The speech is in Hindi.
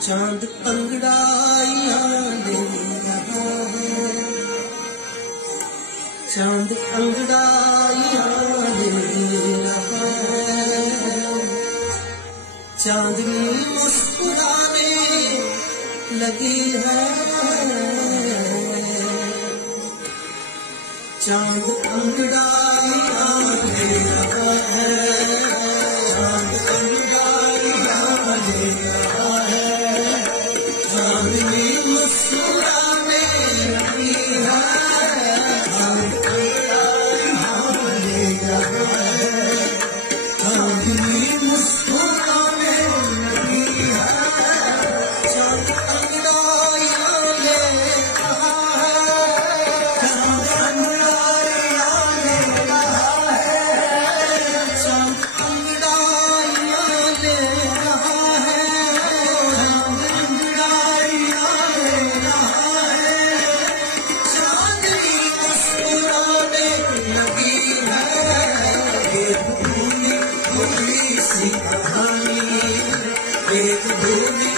चांद अंगड़ाइयां ले रहा है, चांद अंगड़ाइयां ले रहा है। चांदनी मुस्कुराने लगी है, चांद अंगड़ाइयां ले रहा है, चांद अंगड़ाइयां ले रहा है। चांदनी मुस्कुराने लगी है, चांद अंगड़ाइयां ले रहा है। चांदनी मुस्कुराने लगी है, चांद अंगड़ाइयां ले रहा है, चांद अंगड़ाइयां ले रहा है। चांद अंगड़ाइयां ले रहा है, चांद अंगड़ाइयां ले रहा है। चांदनी मुस्कुराने लगी है, एक भूली भूली सी कहानी, एक भूली